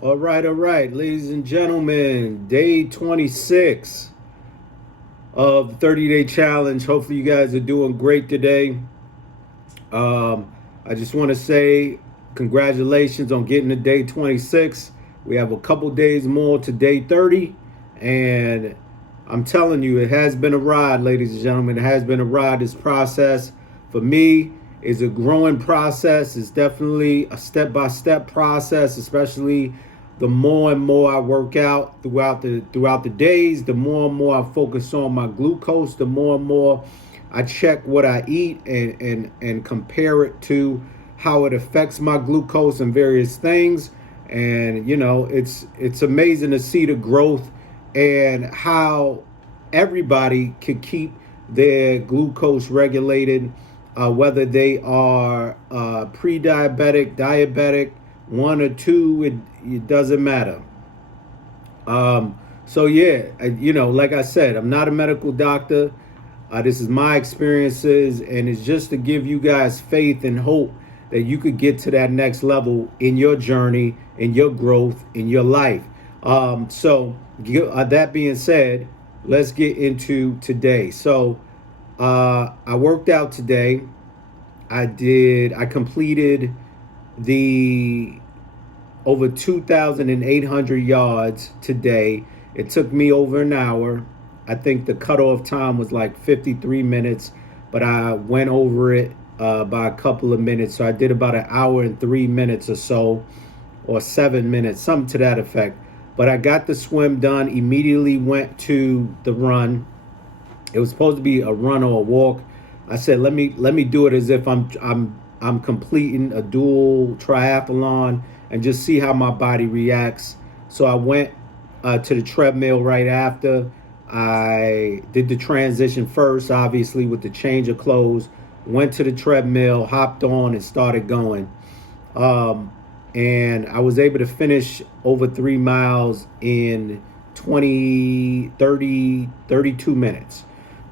All right, ladies and gentlemen, day 26 of the 30-day challenge. Hopefully, you guys are doing great today. I just want to say congratulations on getting to day 26. We have a couple days more to day 30, and I'm telling you, it has been a ride, ladies and gentlemen. It has been a ride. This process for me is a growing process. It's definitely a step-by-step process, especially the more and more I work out throughout the days, the more and more I focus on my glucose, the more and more I check what I eat and compare it to how it affects my glucose and various things. And it's amazing to see the growth and how everybody could keep their glucose regulated, whether they are pre-diabetic, diabetic, one or two, it doesn't matter. So yeah, like I said, I'm not a medical doctor. This is my experiences, and it's just to give you guys faith and hope that you could get to that next level in your journey, in your growth, in your life. That being said, let's get into today. I worked out today. I completed the over 2,800 yards today. It took me over an hour. I think the cutoff time was like 53 minutes, but I went over it by a couple of minutes. So I did about an hour and 3 minutes or so, or 7 minutes, something to that effect. But I got the swim done, immediately went to the run. It was supposed to be a run or a walk. I said, let me do it as if I'm completing a dual triathlon and just see how my body reacts. So I went to the treadmill right after. I did the transition first, obviously, with the change of clothes. Went to the treadmill, hopped on, and started going. And I was able to finish over 3 miles in 32 minutes,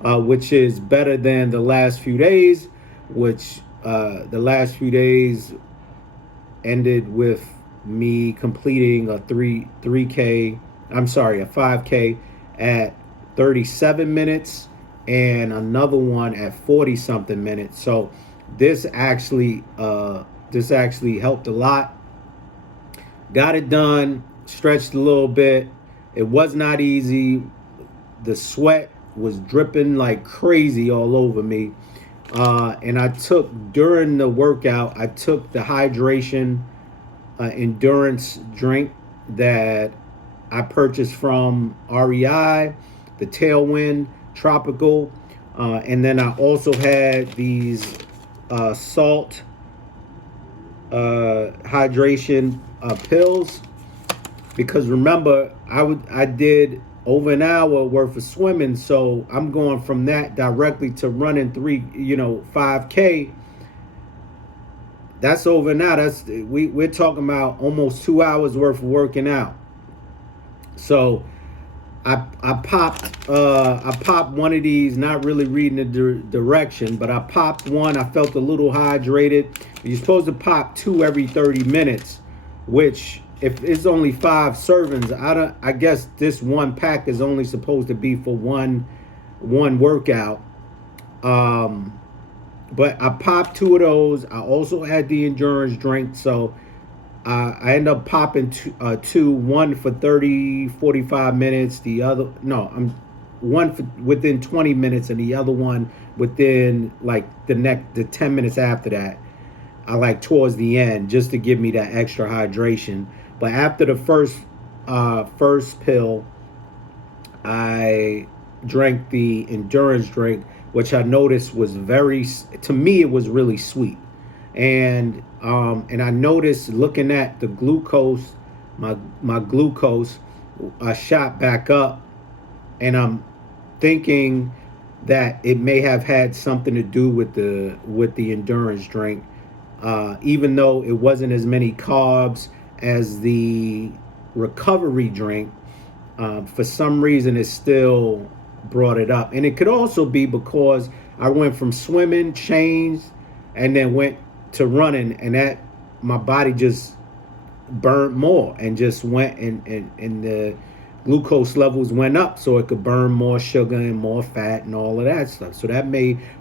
which is better than the last few days, which the last few days ended with me completing a 3K, I'm sorry, a 5K at 37 minutes and another one at 40 something minutes. So this actually helped a lot. Got it done, stretched a little bit. It was not easy. The sweat was dripping like crazy all over me. And during the workout, I took the hydration endurance drink that I purchased from REI, the Tailwind Tropical. And then I also had these salt hydration pills, because remember I did over an hour worth of swimming, so I'm going from that directly to running 5K. That's over now. We're talking about almost 2 hours worth of working out. So I popped one of these, not really reading the direction, but I popped one. I felt a little hydrated. You're supposed to pop two every 30 minutes, which if it's only 5 servings, I guess this one pack is only supposed to be for one workout. But I popped two of those. I also had the endurance drink, so I end up popping two, one for 30, 45 minutes. The other, no, I'm one for within 20 minutes, and the other one within like the 10 minutes after that. I like towards the end, just to give me that extra hydration. But after the first pill, I drank the endurance drink, which I noticed was to me, it was really sweet. And I noticed, looking at the glucose, my glucose shot back up, and I'm thinking that it may have had something to do with the endurance drink, even though it wasn't as many carbs as the recovery drink. For some reason, it still brought it up, and it could also be because I went from swimming, changed, and then went to running, and that my body just burned more and just went and the glucose levels went up so it could burn more sugar and more fat and all of that stuff. So I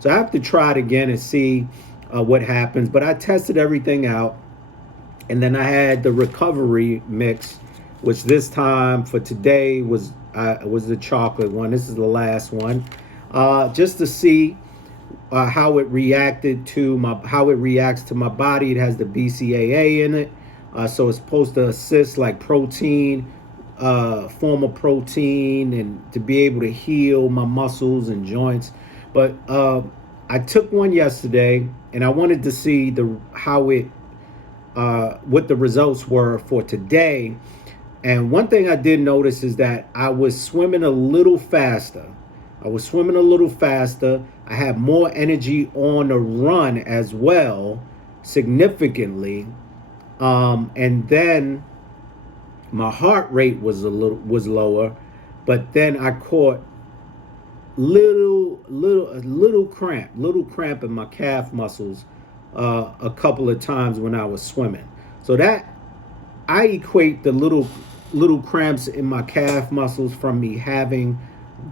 have to try it again and see what happens. But I tested everything out, and then I had the recovery mix, which this time for today was the chocolate one. This is the last one, just to see how it reacts to my body. It has the BCAA in it, so it's supposed to assist like protein, form of protein, and to be able to heal my muscles and joints. But I took one yesterday, and I wanted to see what the results were for today. And one thing I did notice is that I was swimming a little faster. I had more energy on the run as well, significantly. And then my heart rate was lower, but then I caught little cramp in my calf muscles a couple of times when I was swimming. So that I equate the little cramps in my calf muscles from me having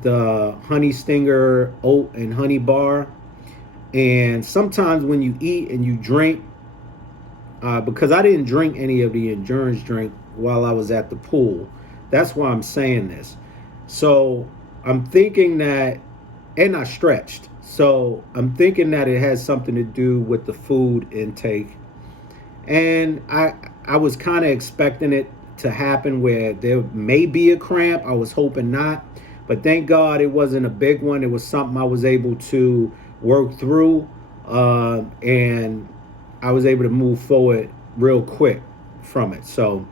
the honey stinger oat and honey bar. And sometimes when you eat and you drink, because I didn't drink any of the endurance drink while I was at the pool, that's why I'm saying this. So I'm thinking that, and I stretched, so I'm thinking that it has something to do with the food intake. And I was kind of expecting it to happen where there may be a cramp. I was hoping not, but thank God it wasn't a big one. It was something I was able to work through, and I was able to move forward real quick from it. So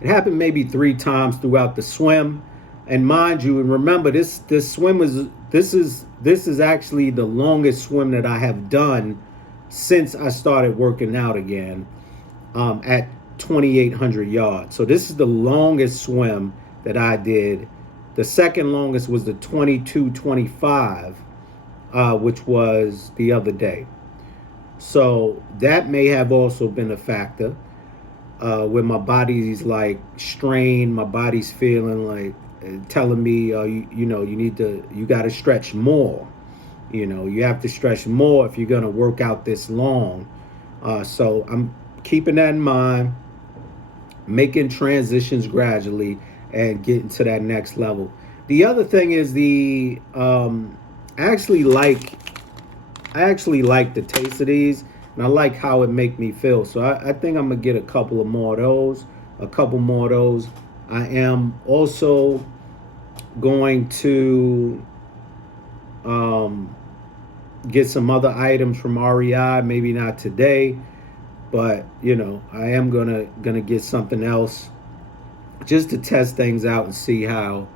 it happened maybe 3 times throughout the swim. And mind you, and remember, this is actually the longest swim that I have done since I started working out again, at 2,800 yards. So this is the longest swim that I did. The second longest was the 22:25, which was the other day. So that may have also been a factor, where my body's like strained, my body's feeling like telling me, you got to stretch more. You have to stretch more if you're going to work out this long. So I'm keeping that in mind, making transitions gradually and getting to that next level. The other thing is I actually like the taste of these, and I like how it make me feel. So I think I'm gonna get a couple more of those. I am also going to get some other items from REI, maybe not today, but I am gonna get something else just to test things out and see how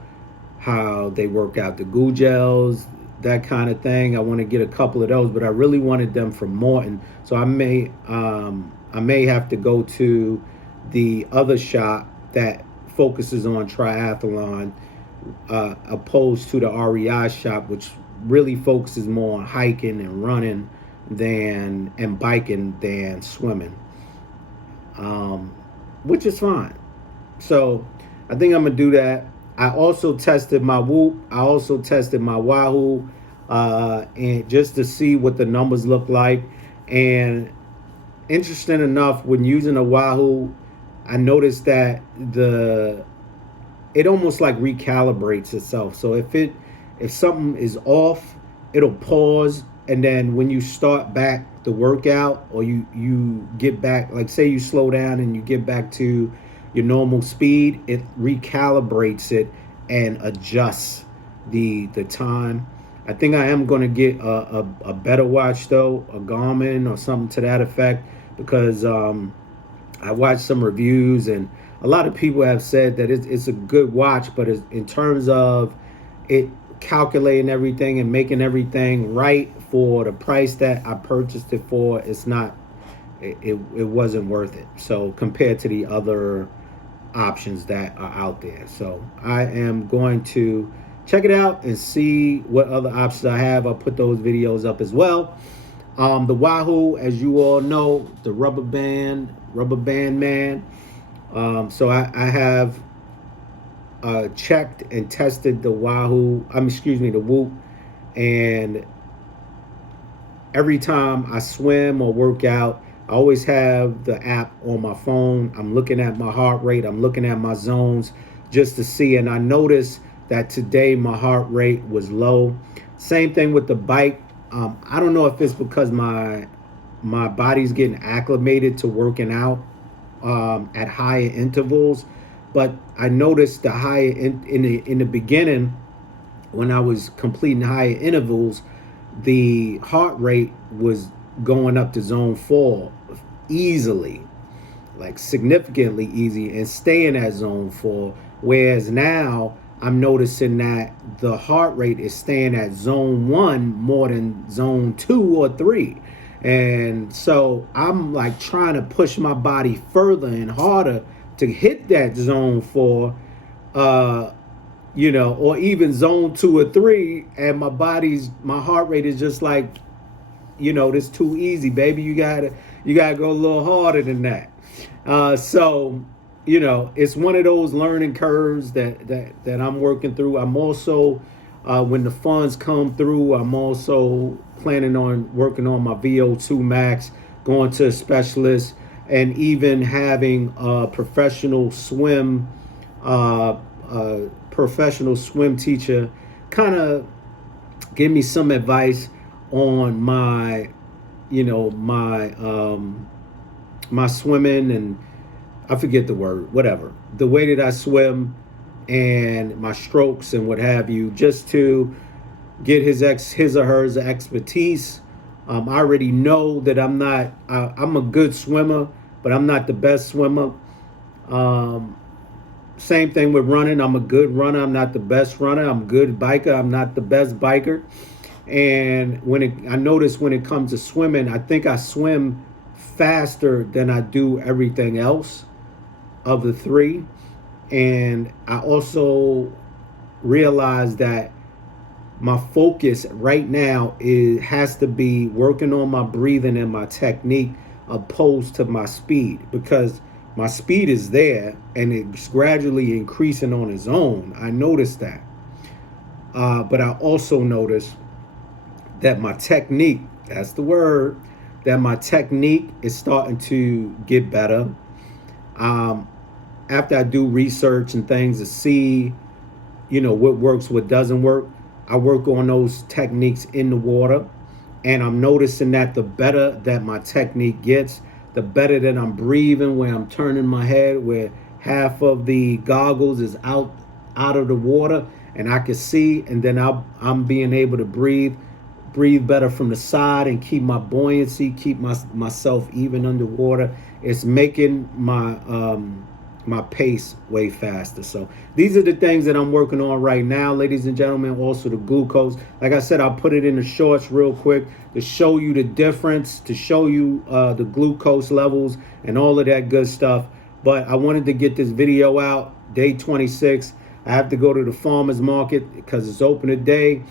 they work out. The goo gels, that kind of thing. I want to get a couple of those, but I really wanted them from Morton. So I may have to go to the other shop that focuses on triathlon, opposed to the REI shop, which really focuses more on hiking and running and biking than swimming, which is fine. So I think I'm gonna do that. I also tested my Whoop. I also tested my Wahoo, and just to see what the numbers look like. And interesting enough, when using a Wahoo, I noticed that it almost like recalibrates itself. So if something is off, it'll pause, and then when you start back the workout, or you get back, like say you slow down and you get back to your normal speed, it recalibrates it and adjusts the time. I think I am going to get a better watch though, a Garmin or something to that effect, because I watched some reviews and a lot of people have said that it's a good watch, but in terms of it calculating everything and making everything right for the price that I purchased it for, it's not, it wasn't worth it. So compared to the other options that are out there. So I am going to check it out and see what other options I have. I'll put those videos up as well. The Wahoo, as you all know, the rubber band man. So I have checked and tested the Wahoo. Excuse me, the Whoop, and every time I swim or work out, I always have the app on my phone. I'm looking at my heart rate. I'm looking at my zones just to see. And I noticed that today my heart rate was low. Same thing with the bike. I don't know if it's because my body's getting acclimated to working out at higher intervals, but I noticed the higher in the beginning when I was completing higher intervals, the heart rate was going up to zone 4 easily, like significantly easy, and staying at zone 4. Whereas now I'm noticing that the heart rate is staying at zone 1 more than zone 2 or 3. And so I'm like trying to push my body further and harder to hit that zone 4, uh, or even zone 2 or 3, and my heart rate is just like, this too easy, baby. You gotta go a little harder than that. So, it's one of those learning curves that I'm working through. I'm also, when the funds come through, I'm also planning on working on my VO2 max, going to a specialist, and even having a uh, professional swim teacher kind of give me some advice on my swimming, and I forget the word, whatever, the way that I swim and my strokes and what have you, just to get his or her expertise. I already know that I'm a good swimmer, but I'm not the best swimmer. Um, Same thing with running. I'm a good runner. I'm not the best runner. I'm a good biker. I'm not the best biker. And I notice when it comes to swimming, I think I swim faster than I do everything else of the three. And I also realize that my focus right now has to be working on my breathing and my technique opposed to my speed, because my speed is there and it's gradually increasing on its own. I noticed that. But I also noticed that my technique, that's the word, that my technique is starting to get better. Um, After I do research and things to see, what works, what doesn't work, I work on those techniques in the water. And I'm noticing that the better that my technique gets, the better that I'm breathing, where I'm turning my head, where half of the goggles is out of the water and I can see, and then I'm being able to breathe better from the side and keep my buoyancy, keep myself even underwater. It's making my pace way faster. So these are the things that I'm working on right now, ladies and gentlemen. Also the glucose. Like I said, I'll put it in the shorts real quick to show you the difference, to show you the glucose levels and all of that good stuff. But I wanted to get this video out, day 26. I have to go to the farmer's market because it's open today.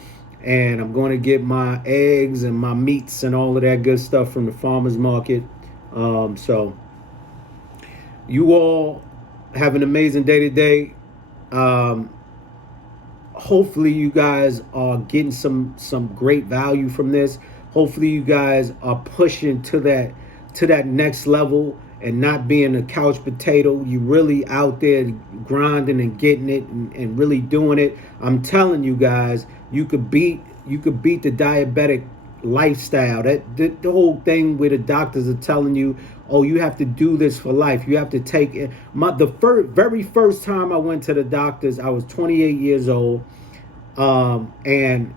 And I'm going to get my eggs and my meats and all of that good stuff from the farmer's market. So you all have an amazing day today. Hopefully you guys are getting some great value from this. Hopefully you guys are pushing to that next level and not being a couch potato. You really out there grinding and getting it and really doing it. I'm telling you guys, you could beat the diabetic lifestyle. The whole thing where the doctors are telling you, oh, you have to do this for life. You have to take it. Very first time I went to the doctors, I was 28 years old, and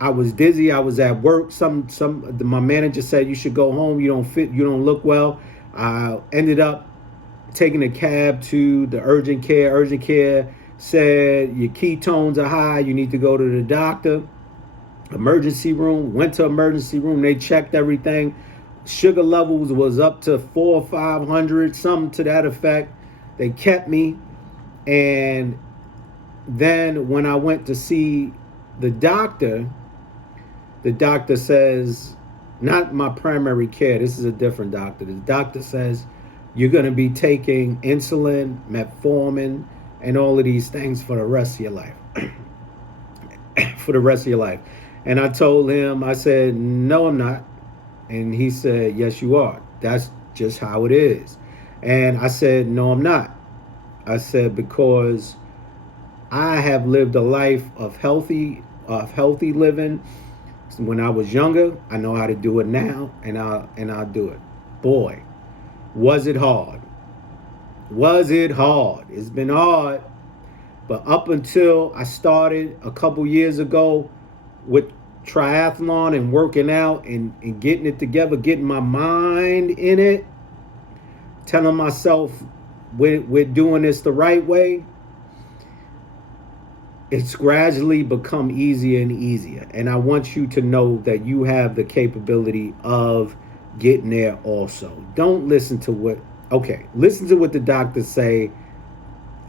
I was dizzy. I was at work. My manager said you should go home. You don't look well. I ended up taking a cab to the urgent care. Urgent care said your ketones are high. You need to go to the doctor. Emergency room. Went to emergency room. They checked everything. Sugar levels was up to 400 or 500, something to that effect. They kept me, and then when I went to see the doctor says, not my primary care. This is a different doctor. The doctor says you're going to be taking insulin, metformin, and all of these things for the rest of your life. For the rest of your life. And I told him, I said, no, I'm not. And he said, yes, you are. That's just how it is. And I said, no, I'm not. I said, because I have lived a life of healthy living. When I was younger, I know how to do it now, and I'll do it. Boy, was it hard. Was it hard? It's been hard. But up until I started a couple years ago with triathlon and working out and getting it together, getting my mind in it, telling myself we're doing this the right way, it's gradually become easier and easier. And I want you to know that you have the capability of getting there also. Don't listen to listen to what the doctors say,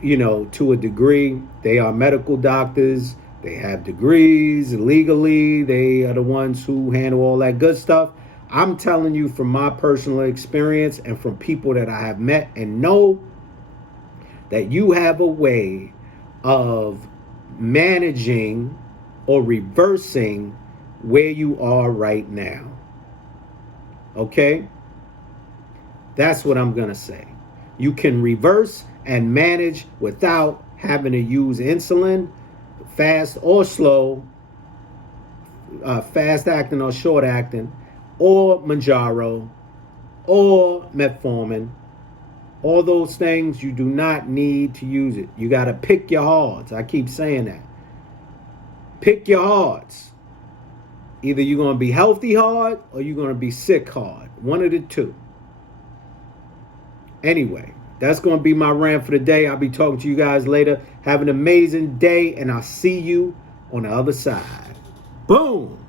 to a degree. They are medical doctors. They have degrees legally. They are the ones who handle all that good stuff. I'm telling you from my personal experience and from people that I have met and know that you have a way of managing or reversing where you are right now. Okay? That's what I'm going to say. You can reverse and manage without having to use insulin, fast or slow, fast acting or short acting, or Manjaro, or metformin. All those things, you do not need to use it. You got to pick your hearts. I keep saying that. Pick your hearts. Either you're going to be healthy hard or you're going to be sick hard. One of the two. Anyway, that's going to be my rant for the day. I'll be talking to you guys later. Have an amazing day, and I'll see you on the other side. Boom.